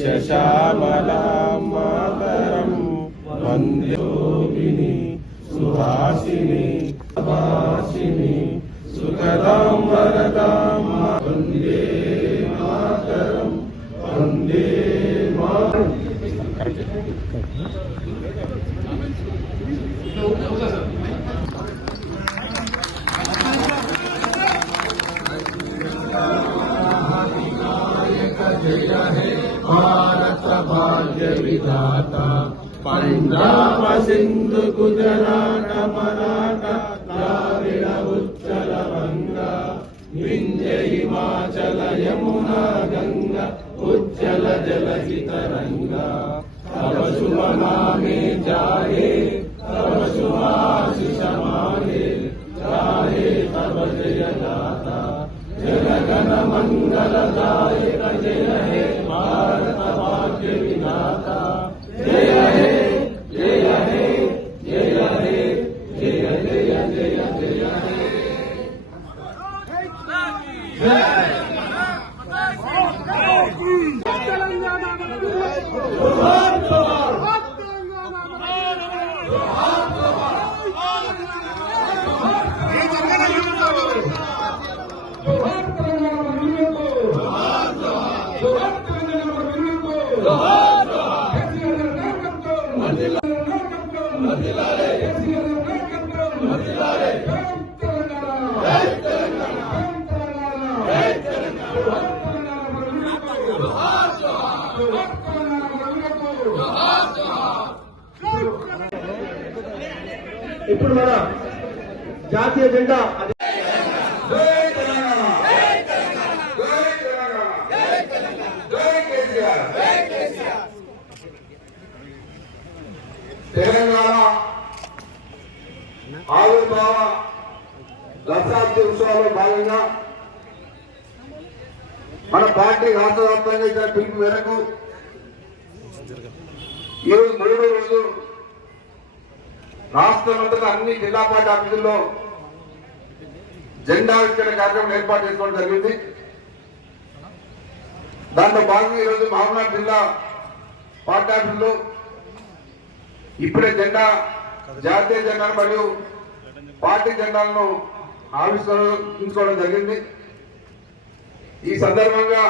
श्यामलां मातरं वन्दे योगिनी सुहासिनी भासिनी सुखदां वरदां वन्दे मातरं वन्दे मातरं। जय हे भारत भाग्य विधाता पंजाब सिंधु गुजरात मराठा द्राविड़ उच्चल गंगा विंध्य हिमाचल यमुना गंगा उज्जल जलधि तरंगा। तव शुभ नामे जाहे तव शुभाशिष माहे जाहे तव जय गाथा। जय गण मंगलदायक जय हे भारत भाग्य विधाता जय हे जय हे जय हे जय जय जय जय हे। ఇప్పుడు మన జాతీయ జెండా తెలంగాణ ఆవిర్భావ దశాబ్ది ఉత్సవాల్లో భాగంగా మన పార్టీ రాష్ట్ర వ్యాప్తంగా ఇచ్చిన పిలుపు మేరకు ఈరోజు మూడో రోజు రాష్ట్రమంతటా అన్ని జిల్లా పార్టీ ఆఫీసుల్లో జెండా ఆవిష్కరణ కార్యక్రమం ఏర్పాటు చేసుకోవడం జరిగింది. దాంట్లో భాగంగా ఈరోజు మహబూబ్నగర్ జిల్లా పార్టీ ఆఫీసులో ఇప్పుడే జాతీయ జెండాను మరియు పార్టీ జెండాలను ఆవిష్కరించుకోవడం జరిగింది. ఈ సందర్భంగా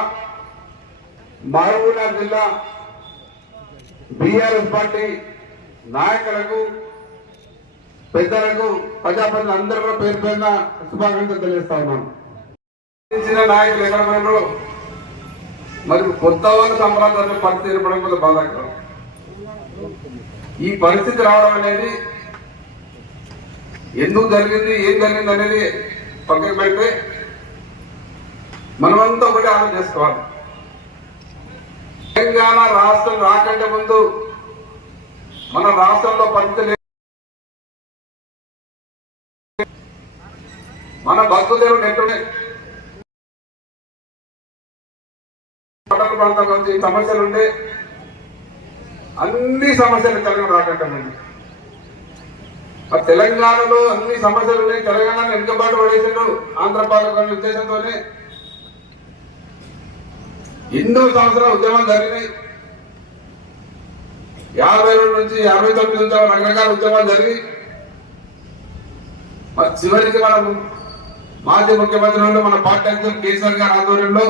మహబూబ్నగర్ జిల్లా బీఆర్ఎస్ పార్టీ నాయకులకు పెద్దలకు ప్రజాప్రతినిధులు అందరూ కూడా పేరు పేరున శుభాకాంక్షలు తెలియజేస్తా ఉన్నాను. నాయకులు ఎక్కడ మరి కొత్త వాళ్ళు సంబరాలు పరిస్థితి ఏర్పడడం కూడా బాధాకరం. ఈ పరిస్థితి రావడం అనేది ఎందుకు జరిగింది ఏం జరిగింది అనేది పక్కన పెడితే మనమంతా ఒకటి ఆలోచన చేసుకోవాలి. తెలంగాణ రాష్ట్రం రాకంటే ముందు మన రాష్ట్రంలో పరిస్థితి మన భక్తుదేవుడు ఎట్లుండే పట్టణ ప్రాంతాల నుంచి సమస్యలుండే అన్ని సమస్యలు తెలంగాణ రాకంటే ముందు. మరి తెలంగాణలో అన్ని సమస్యలు ఉన్నాయి. తెలంగాణను వెనుకబాటు పడేసాడు ఆంధ్రపాలక ఉద్దేశంతోనే ఎన్నో సంవత్సరాల ఉద్యమాలు జరిగినాయి. 52 నుంచి 59 నుంచి రకరకాల ఉద్యమాలు జరిగి మరి చివరికి మనం మాజీ ముఖ్యమంత్రి మన పార్టీ అధ్యక్షులు కేసీఆర్ గారి ఆధ్వర్యంలో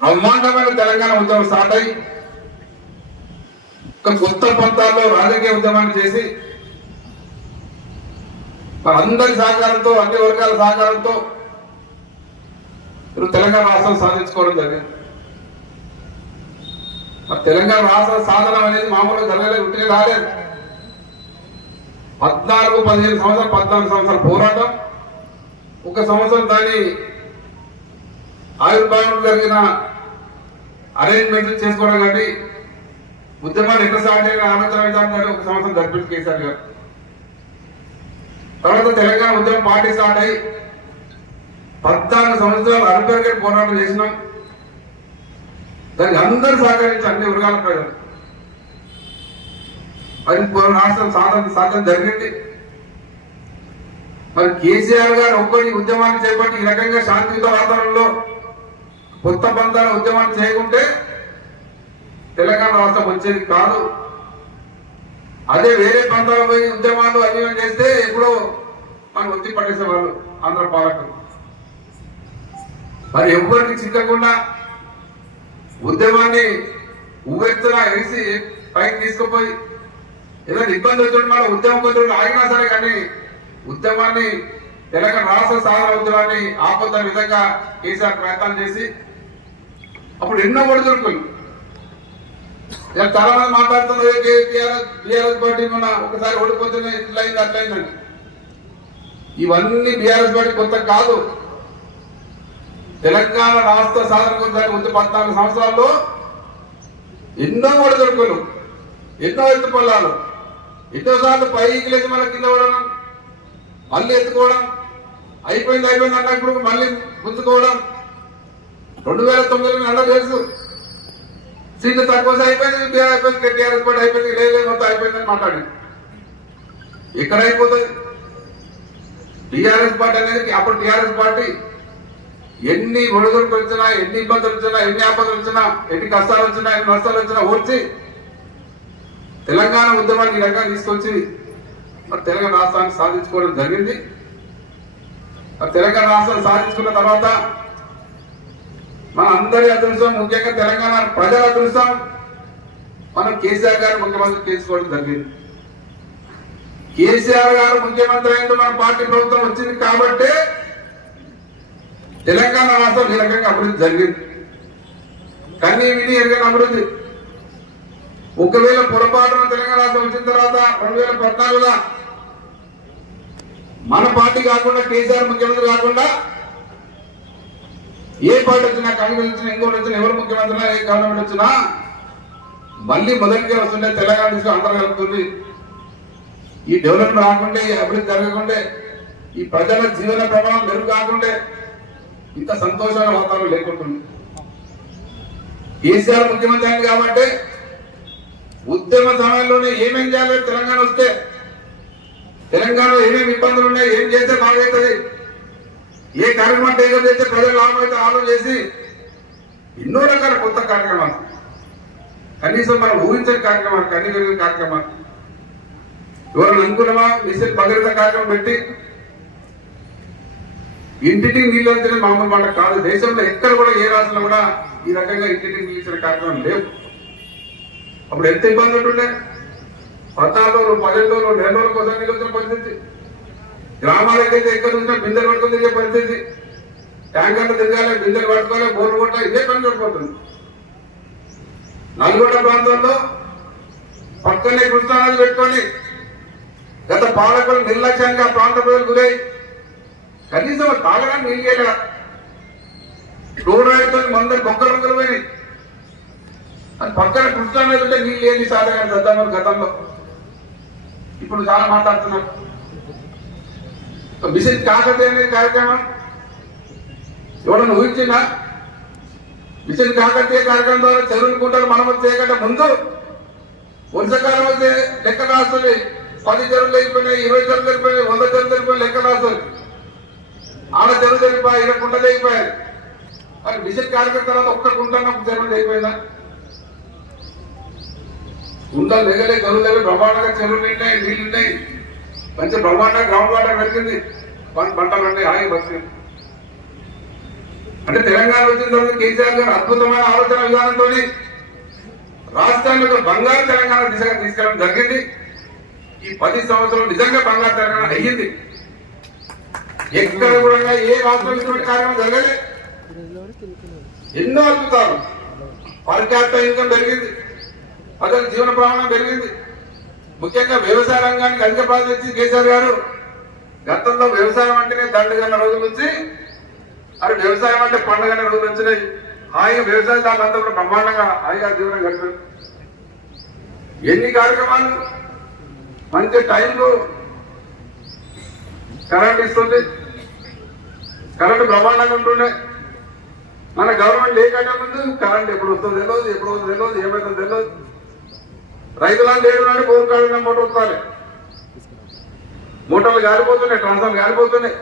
బ్రహ్మాండమైన తెలంగాణ ఉద్యమం స్టార్ట్ అయ్యి ఒక కొత్త పంతాల్లో రాజకీయ ఉద్యమాన్ని చేసి మరి అందరి సహకారంతో అన్ని వర్గాల సహకారంతో తెలంగాణ రాష్ట్రం సాధించుకోవడం జరిగింది. మరి తెలంగాణ రాష్ట్ర సాధన అనేది మామూలుగా జరగలేదు, ఉంటే రాలేదు. 14-15 సంవత్సరాలు 14 సంవత్సరాల పోరాటం, ఒక సంవత్సరం దాని ఆవిర్భావం జరిగిన అరేంజ్మెంట్ చేసుకోవడం కానీ ఉద్యమాలు ఎట్లా స్టార్ట్ అయిన ఆలోచన విధానం కానీ ఒక సంవత్సరం జరిపించి కేసీఆర్ గారు. తర్వాత తెలంగాణ ఉద్యమం పార్టీ స్టార్ట్ అయ్యి 14 సంవత్సరాలు అర్బన్ పోరాటం చేసినాం. దానికి అందరూ సహకరించి అన్ని వర్గాల ప్రజలు మరి రాష్ట్రం సాధన జరిగింది. మరి కేసీఆర్ గారు ఒక్కడి ఉద్యమాన్ని చేపట్టి ఈ రకంగా శాంతియుత వాతావరణంలో కొత్త బంధాల ఉద్యమాన్ని చేయకుంటే తెలంగాణ రాష్ట్రం వచ్చేది కాదు. అదే వేరే ప్రాంతాలు పోయి ఉద్యమాలు అభివృద్ధి చేస్తే ఎప్పుడో మనం ఒత్తి పడేసేవాళ్ళు ఆంధ్ర పాలకులు. మరి ఎవరికి చిక్కకుండా ఉద్యమాన్ని ఉవ్వెత్తున వేసి పైకి తీసుకుపోయి ఏదైనా ఇబ్బంది వచ్చినట్టు మన ఉద్యమం కొంచెం ఆగినా సరే కానీ ఉద్యమాన్ని తెలంగాణ రాష్ట్ర సాధన ఉద్యమాన్ని ఆపొద్దని విధంగా కేసీఆర్ ప్రయత్నం చేసి అప్పుడు ఎన్నో ఒడిదుడుకులు చాలా మంది మాట్లాడుతున్నారు బీఆర్ఎస్ పార్టీ మన ఒకసారి ఓడిపోతేనే ఇట్లయింది అట్లయిందండి. ఇవన్నీ బీఆర్ఎస్ పార్టీ కొత్త కాదు. తెలంగాణ రాష్ట్ర సాధన గురించి 14 సంవత్సరాల్లో ఎన్నో ఒడిదుడుకులు, ఎన్నో ఎత్తుపల్లాలు, ఎన్నోసార్లు పైకి లేచి మన కింద పడడం, మళ్ళీ ఎత్తుకోవడం, అయిపోయింది అన్నప్పుడు మళ్ళీ గుంజుకోవడం. 2009 అలా తెలుసు సీట్లు తక్కువ అయిపోయింది, టీఆర్ఎస్ పార్టీ అయిపోయింది, లేదు మొత్తం అయిపోయిందని మాట్లాడి ఎక్కడ అయిపోతుంది? టీఆర్ఎస్ పార్టీ అనేది అప్పుడు టీఆర్ఎస్ పార్టీ ఎన్ని ఒడిదుడుకులు వచ్చినా, ఎన్ని ఇబ్బందులు వచ్చినా, ఎన్ని ఆపదలు వచ్చినా, ఎన్ని కష్టాలు వచ్చినా, ఎన్ని నష్టాలు వచ్చినా ఓడ్చి తెలంగాణ ఉద్యమాన్ని ఈ రకంగా తీసుకొచ్చి మరి తెలంగాణ రాష్ట్రాన్ని సాధించుకోవడం జరిగింది. మరి తెలంగాణ రాష్ట్రాన్ని సాధించుకున్న తర్వాత మన అందరి అదృష్టం, ముఖ్యంగా తెలంగాణ ప్రజల అదృష్టం, మనం కేసీఆర్ గారు ముఖ్యమంత్రి చేసుకోవడం జరిగింది. కేసీఆర్ గారు ముఖ్యమంత్రి అయిన మన పార్టీ ప్రభుత్వం వచ్చింది కాబట్టి తెలంగాణ రాష్ట్రం ఈ రకంగా అభివృద్ధి జరిగింది. కానీ విని ఎరగని అభివృద్ధి. ఒకవేళ పొరపాటున తెలంగాణ రాష్ట్రం వచ్చిన తర్వాత 2014లో మన పార్టీ కాకుండా కేసీఆర్ ముఖ్యమంత్రి కాకుండా ఏ పార్టీ వచ్చినా, కాంగ్రెస్ వచ్చినా, ఇంకోటి వచ్చినా, ఎవరు ముఖ్యమంత్రి ఏ గవర్నమెంట్ వచ్చినా మళ్ళీ మొదటిగా వస్తుంటే తెలంగాణ తీసుకుని అందరూ కలుపుతుంది. ఈ డెవలప్మెంట్ రాకుంటే, ఈ అభివృద్ధి జరగకుంటే, ఈ ప్రజల జీవన ప్రమాణం మెరుగు కాకుంటే ఇంత సంతోషమైన వాతావరణం లేకుంటుంది. కేసీఆర్ ముఖ్యమంత్రి అయింది కాబట్టి ఉద్యమ సమయంలోనే ఏమేం చేయాలి, తెలంగాణ వస్తే తెలంగాణలో ఏమేమి ఇబ్బందులు ఉన్నాయి, ఏం చేస్తే బాగవుతుంది, ఏ కార్యక్రమం ఏదో చేస్తే ప్రజలు లాభం అయితే ఆలోచన చేసి ఎన్నో రకాల కొత్త కార్యక్రమాలు, కనీసం మనం ఊహించని కార్యక్రమాలు, కన్నీ పెరిగిన కార్యక్రమాలు, ఎవరైనా అనుకున్నామా మిషన్ భగీరథ కార్యక్రమం పెట్టి ఇంటికి నీళ్ళు అంటేనే మామూలు మాట కాదు. దేశంలో ఎక్కడ కూడా ఏ రాష్ట్రంలో కూడా ఈ రకంగా ఇంటికి నీళ్ళు ఇచ్చిన కార్యక్రమం లేవు. అప్పుడు ఎంత ఇబ్బంది ఉంటుండే, 14 10 నెల రోజుల కోసం నీళ్ళు వచ్చిన పరిస్థితి, గ్రామాలకైతే ఎక్కడ చూసినా బిందెలు పట్టుకొని తిరిగే పరిస్థితి, ట్యాంకర్లు తిరగాలి, బిందెలు పట్టుకోవాలి, బోర్లు కొట్టాలి, ఇదే పని పడిపోతుంది. నల్గొండ ప్రాంతంలో పక్కనే కృష్ణానది పెట్టుకొని గత పాలకులు నిర్లక్ష్యంగా ప్రాంత ప్రజలు గురై కనీసం తాగడానికి నీళ్ళు చేయలేదా, రోడ్డు మందరు బొక్కలు బొక్కలు పోయినాయి. అది పక్కన కృష్ణానది ఉంటే నీళ్ళు ఏది సాధన గతంలో. ఇప్పుడు చాలా మాట్లాడుతున్నారు. మిషన్ కాకతీయ అనేది కార్యక్రమం ఎవరన్నా ఊహించిందా? మిషన్ కాకతీయ కార్యక్రమం ద్వారా చెరువులు కుంటలు మరమ్మతు చేయకుండా ముందు వర్షకాలం అయితే లెక్క రాస్తుంది. 10 చెరువులు అయిపోయినాయి, 20 చెరువులు అయిపోయినాయి, 100 చెరువులు అయిపోయినాయి, లెక్క రాస్తుంది. ఆడ చెరువు జరిగిపోయి 20 కుంటలు అయిపోయాయి. మరి మిషన్ కార్యక్రమం తర్వాత ఒక్క కుంటన్నప్పుడు చెరువులు అయిపోయిందా? కుంటలు దగ్గరే చెరువులు దగ్గర బ్రహ్మాండంగా చెరువులు నిండాయి, నీళ్ళు ఉన్నాయి, మంచి బ్రహ్మాండంగా గ్రౌండ్ వాటర్ పెరిగింది, పంటలు అంటే హాయి వచ్చింది. అంటే తెలంగాణ వచ్చిన తర్వాత కేసీఆర్ గారు అద్భుతమైన ఆలోచన విధానంతో రాష్ట్రాన్ని ఒక బంగారు తెలంగాణ దిశగా తీసుకెళ్ళడం జరిగింది. ఈ 10 సంవత్సరాలు నిజంగా బంగారు తెలంగాణ అయ్యింది. ఎక్కడ కూడా ఏ రాష్ట్రం ఇటువంటి కార్యక్రమం జరగలేదు. ఎన్నో అద్భుతాలు, పర్ క్యాపిటల్ ఇన్కమ్ పెరిగింది, ప్రజల జీవన ప్రమాణం పెరిగింది. ముఖ్యంగా వ్యవసాయ రంగానికి అధిక ప్రాధాన్యత కేసీఆర్ గారు గతంలో వ్యవసాయం అంటేనే దండగన్న రోజుల నుంచి అది వ్యవసాయం అంటే పండుగన్న రోజులు వచ్చినాయి. హాయిగా వ్యవసాయదారులంతా కూడా బ్రహ్మాండంగా హాయిగా జీవనం గడిపారు. ఎన్ని కార్యక్రమాలు, మంచి టైంలో కరెంట్ ఇస్తుంది, కరెంటు బ్రహ్మాండంగా ఉంటుండే. మన గవర్నమెంట్ లేకంటే ముందు కరెంట్ ఎప్పుడు వస్తుందో తెలియదు, ఎప్పుడు వస్తుందో తెలియదు, ఏమైతుందో తెలియదు. రైతులను లేడు నాడు బోర్ కాడిన మోటార్ వస్తాయి, మోటార్లు గాలిపోతున్నాయి, ట్రాన్స్ఫార్మర్ గాలిపోతున్నాయి.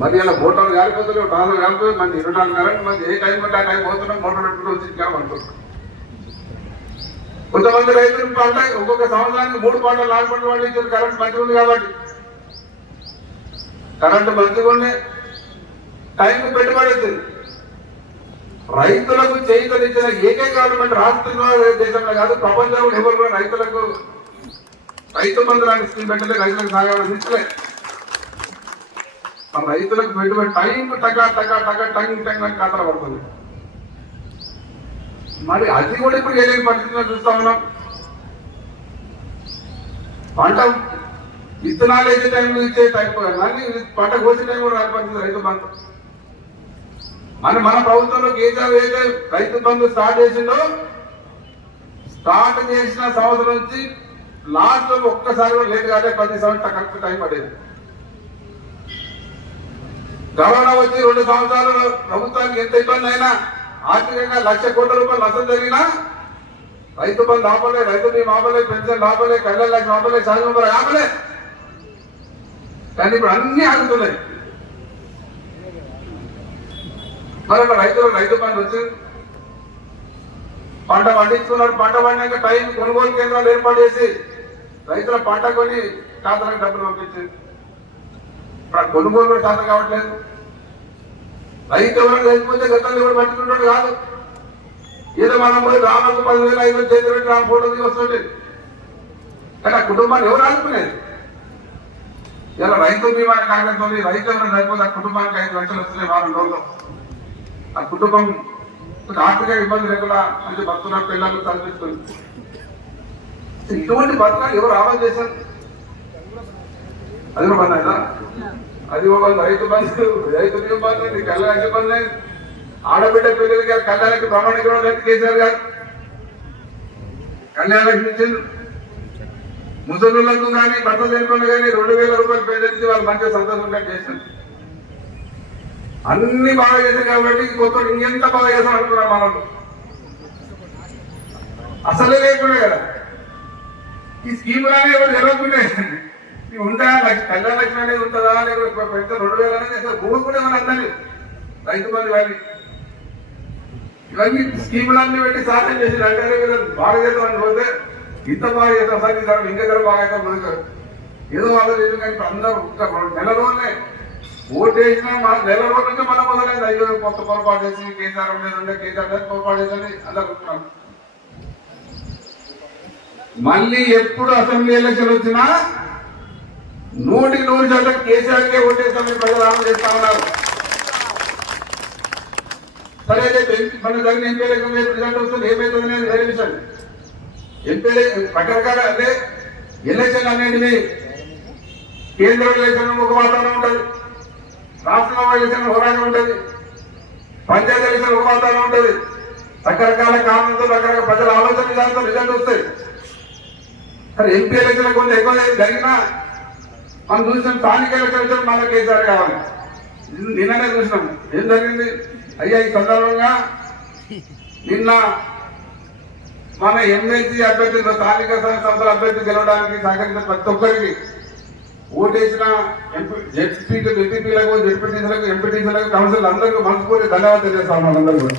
మరి ఇలా మోటార్లు కాలిపోతున్నాయి, ట్రాన్స్ఫర్ కాలిపోయి మంది 24 కరెంట్ మంది ఏ టైం అంటే ఆ టైం పోతున్నాం, మోటార్ పెట్టుకుంటూ వచ్చి అనుకుంటున్నాం. కొంతమంది రైతులు పంట ఒక్కొక్క సంవత్సరానికి 3 పంటలు 4 పంటలు పండించారు. కరెంట్ మంచిగా ఉంది కాబట్టి, కరెంటు మంచిగా ఉండే టైంకు పెట్టుబడి అవుతుంది. రైతులకు చేయితనిచ్చిన ఏకైక గవర్నమెంట్ రాష్ట్రంలో దేశంలో కాదు, ప్రపంచంలో ఎవరు కూడా రైతులకు రైతు బంధు లాంటి స్కీమ్ పెట్టలే, రైతులకు సాగాలని ఇచ్చలే. మన రైతులకు పెట్టుబడి టైంకు టకా టంగ్ అని ఖాతాలో పడుతుంది. మరి అది కూడా ఇప్పుడు ఏదైనా పరిస్థితుల్లో చూస్తా ఉన్నాం. పంట విత్తనాలు వేసే టైంలో ఇచ్చే టైం కానీ పంట కోసే టైం కూడా రాకపోతుంది రైతు బంధు. మన ప్రభుత్వంలో కేసీఆర్ ఏదైతే రైతు బంధు స్టార్ట్ చేసిందో, స్టార్ట్ చేసిన సంవత్సరం నుంచి లాస్ట్ లో ఒక్కసారి కూడా లేదు కాబట్టి 10 సంవత్సరాలు కరెక్ట్ టైం పడేది. కరోనా వచ్చి 2 సంవత్సరాలు ప్రభుత్వానికి ఎంత ఇబ్బంది అయినా, ఆర్థికంగా 1,00,000 కోట్ల రూపాయలు నష్టం జరిగినా రైతు బంధు ఆపలే, రైతు బీమా ఆపలే, పెన్షన్ ఆపలే, కళ్యాణ లక్ష్మి ఆపలే, సహజ ఆపలే. కానీ ఇప్పుడు అన్ని ఆగుతున్నాయి. మరి రైతులకు రైతు బంధు వచ్చింది, పంట పండించుకున్నారు. పంట పండినాక టైం కొనుగోలు కేంద్రాలు ఏర్పాటు చేసి రైతుల పంట కొని ఖాతాలకు డబ్బులు పంపించింది. ఇప్పుడు కొనుగోలు కూడా ఖాతా కావట్లేదు. రైతు ఎవరైనా చనిపోతే గతంలో ఎవరు పట్టుకుంటాడు కాదు, ఏదో మనం పోయి రామకు 10,000 5,000 చేతి పెట్టి రామ ఫోటో దిగి వస్తుంటే, కానీ ఆ కుటుంబాన్ని ఎవరు ఆదుకునేది? ఇలా రైతు బీమా కారణంతో రైతు ఎవరైనా చనిపోతే ఆ కుటుంబానికి 5 లక్షలు వస్తున్నాయి వారం రోజుల్లో. ఆ కుటుంబం ఆర్థిక ఇబ్బంది లేకుండా అంటే భక్తుల పిల్లలు చదివిస్తుంది. ఇటువంటి పథకాలు ఎవరు ఆలోచన చేశారు? అది కూడా బంద్, అది బంద్. రైతు బంధు, రైతు బీమా బంద్, కళ్యాణ బంద్, ఆడబిడ్డ పిల్లలకి కళ్యాణకి ప్రమాణికం లేదు కేసీఆర్ గారు. కళ్యాణకి ఇచ్చింది. ముసలులకు కానీ భర్త చనిపోయిన కానీ 2,000 రూపాయలు పేదెత్తి వాళ్ళు మంచిగా సంతోషంగా చేశారు. అన్ని బాగా చేశారు కాబట్టి కొత్త ఇంకెంత బాగా చేస్తాం అనుకున్నారు మనల్ని. అసలే లేకుండా కదా ఈ స్కీములనే ఎవరు జరగకుండా ఉంటా. కళ్యాణ లక్ష్మి అనేది ఉంటుందా, లేకపోతే పెద్ద 2,000 అనేది అసలు భూమి కూడా ఏమైనా అందని రైతు బంధు ఇవన్నీ స్కీములన్నీ పెట్టి సాధన చేసి అంటే బాగా చేద్దామని పోతే ఇంత బాగా చేద్దాం సార్, ఈసారి ఇంకా బాగా అవుతాం ముందుకు ఏదో వాళ్ళు లేదు. కానీ అందరూ నెల రోజులే ఓటేసినా నెల రోజుల నుంచి మనం మొదలైంది. అయ్యో కొత్త పొరపాటు చేసి కేసీఆర్ ఉండేది కేసీఆర్ పొరపాటు చేసి అందరూ. మళ్ళీ ఎప్పుడు అసెంబ్లీ ఎలక్షన్ వచ్చినా 100% కేసీఆర్కే ఓటేస్తామని ప్రజలు ఆమె చేస్తా ఉన్నారు. సరే మన జరిగిన ఎంపీ ఎలక్షన్ రిజల్ట్ వస్తుంది ఏమవుతుంది అనేది వేరే విషయం. ఎంపీ రకరకాల అంటే ఎలక్షన్ అనేది కేంద్ర ఎలక్షన్ ఒక వాతావరణం ఉంటుంది, రాష్ట్రంలో ఎలక్షన్ ఒక రకంగా ఉంటుంది, పంచాయతీ ఎలక్షన్ ఒక వాతావరణం ఉంటుంది. రకరకాల కారణంతో రకరకాల ప్రజల ఆలోచన విధానంతో రిజల్ట్ వస్తాయి. సరే ఎంపీ ఎలక్షన్ కొంచెం ఎక్కువ జరిగినా మనం చూసినాం స్థానిక ఎలక్షన్ మన కేసీఆర్ కావాలి. నిన్ననే చూసినాం ఏం జరిగింది. అయ్యా ఈ సందర్భంగా నిన్న మన ఎమ్మెల్సీ అభ్యర్థులు స్థానిక సంస్థల అభ్యర్థి గెలవడానికి సహకరించిన ప్రతి ఒక్కరికి ఓటేసిన ఎంపీలకు, జెడ్పీటీసీలకు, ఎంపీటీసీలకు, కౌన్సిల్ అందరికీ మనస్ఫూర్తి ధన్యవాదాలు తెలియజేస్తా ఉన్నాం అందరూ కూడా.